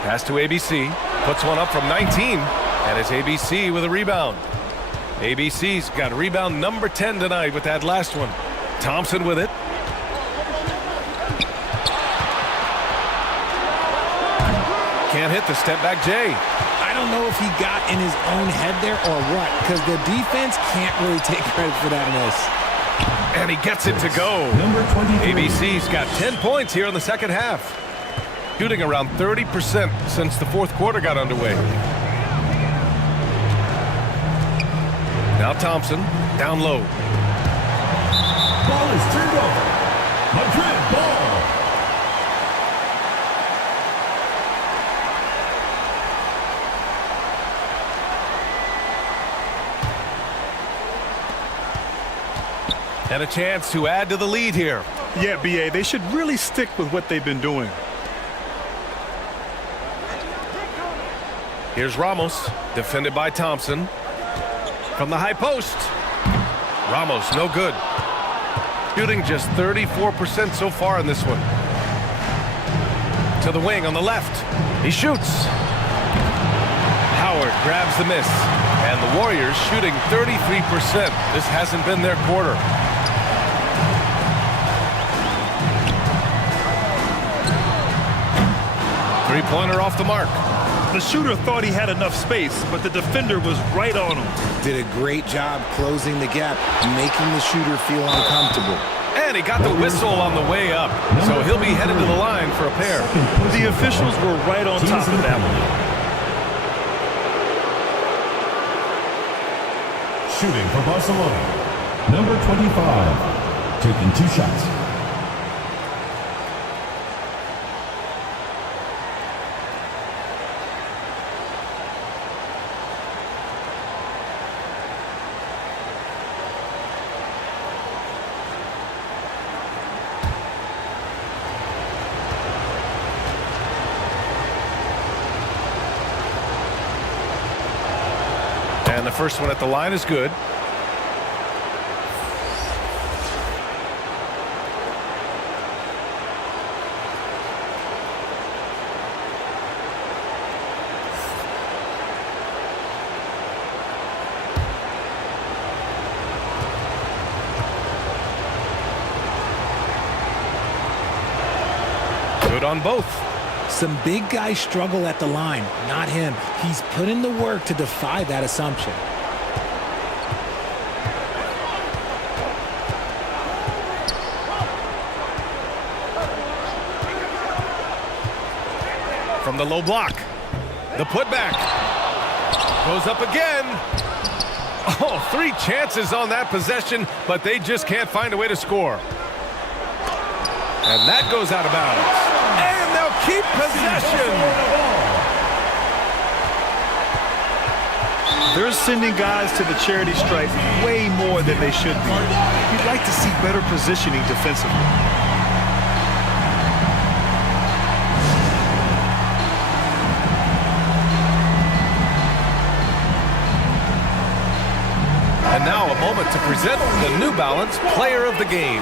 Pass to ABC. Puts one up from 19. And it's ABC with a rebound. ABC's got rebound number 10 tonight with that last one. Thompson with it. Can't hit the step back J. I don't know if he got in his own head there or what, because the defense can't really take credit for that miss. And he gets it to go. Number 23. ABC's got 10 points here in the second half. Shooting around 30% since the fourth quarter got underway. Now Thompson, down low. Ball is turned over. Madrid ball. And a chance to add to the lead here. Yeah, BA, they should really stick with what they've been doing. Here's Ramos, defended by Thompson. From the high post. Ramos, no good. Shooting just 34% so far in this one. To the wing on the left. He shoots. Howard grabs the miss. And the Warriors shooting 33%. This hasn't been their quarter. Three-pointer off the mark. The shooter thought he had enough space, but the defender was right on him. Did a great job closing the gap, making the shooter feel uncomfortable. And he got the whistle on the way up. So he'll be headed to the line for a pair. The officials were right on top of that one. Shooting for Barcelona. Number 25. Taking 2 shots. And the first one at the line is good. Good on both. Some big guys struggle at the line, not him. He's put in the work to defy that assumption. From the low block. The putback. Goes up again. Oh, 3 chances on that possession, but they just can't find a way to score. And that goes out of bounds. And they'll keep possession. They're sending guys to the charity stripe way more than they should be. You'd like to see better positioning defensively. And now a moment to present the New Balance Player of the Game.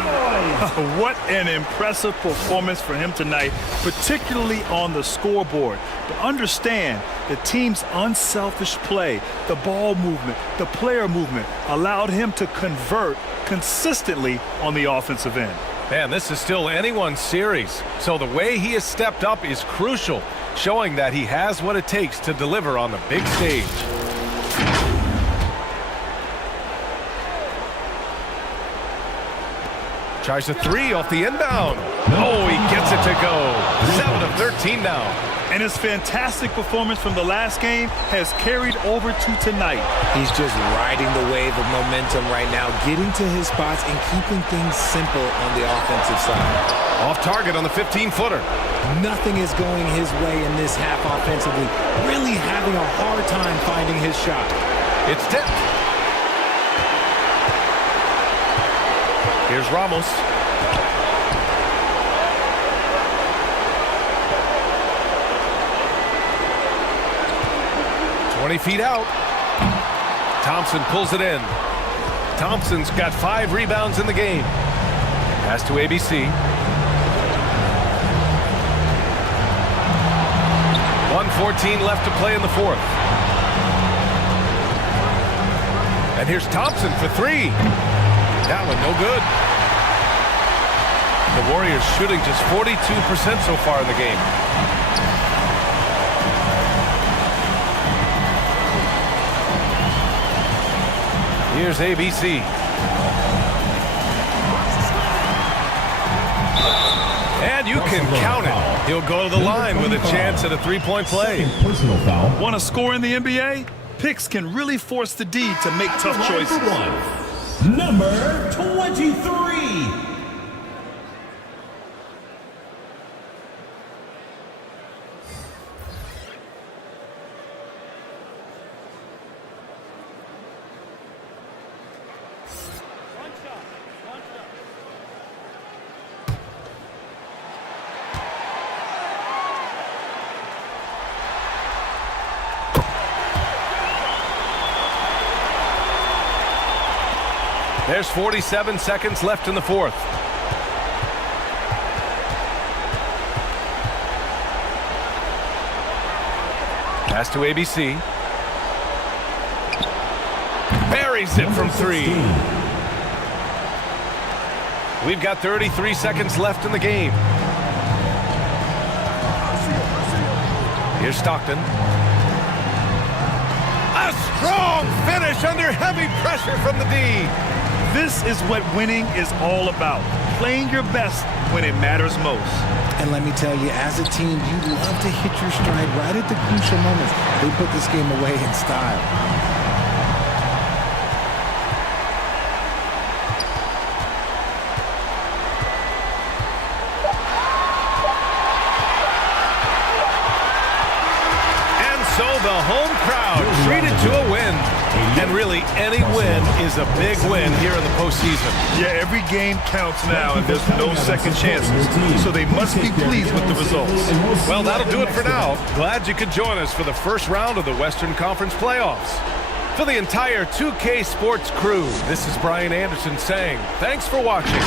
What an impressive performance for him tonight, particularly on the scoreboard. But understand, the team's unselfish play, the ball movement, the player movement allowed him to convert consistently on the offensive end. Man, this is still anyone's series, so the way he has stepped up is crucial, showing that he has what it takes to deliver on the big stage. Tries a three off the inbound. Oh, he gets it to go. 7 of 13 now. And his fantastic performance from the last game has carried over to tonight. He's just riding the wave of momentum right now, getting to his spots and keeping things simple on the offensive side. Off target on the 15-footer. Nothing is going his way in this half offensively. Really having a hard time finding his shot. It's tipped. Here's Ramos. "20 feet out." Thompson pulls it in. Thompson's got 5 rebounds in the game. Pass to ABC. 1:14 left to play in the fourth. And here's Thompson for 3. That one no good. The Warriors shooting just 42% so far in the game. Here's ABC. And you can count it. He'll go to the line with a chance at a 3-point play. Personal foul. Want to score in the NBA? Picks can really force the D to make tough choices. Number 23. There's 47 seconds left in the fourth. Pass to ABC. Buries it from 3. We've got 33 seconds left in the game. Here's Stockton. A strong finish under heavy pressure from the D. This is what winning is all about. Playing your best when it matters most. And let me tell you, as a team, you love to hit your stride right at the crucial moments. They put this game away in style. And so the home crowd treated to a win. And really, any win is a big win here in the postseason. Yeah, every game counts now, and there's no second chances. So they must be pleased with the results. Well, that'll do it for now. Glad you could join us for the first round of the Western Conference playoffs. For the entire 2K Sports crew, this is Brian Anderson saying thanks for watching,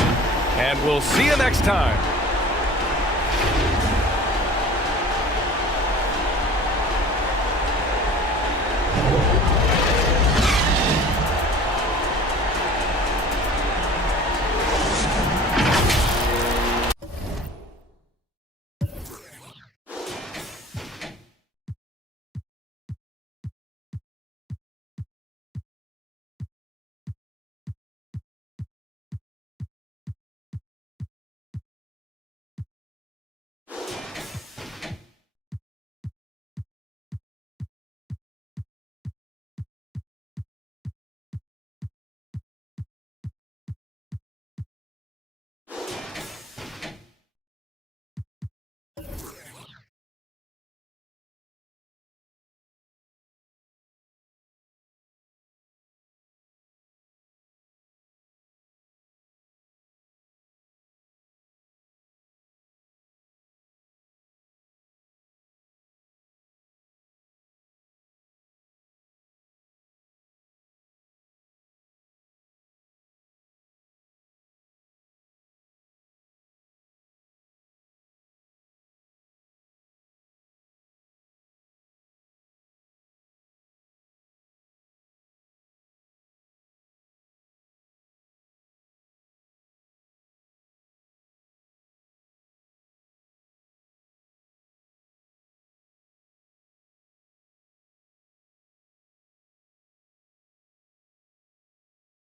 and we'll see you next time.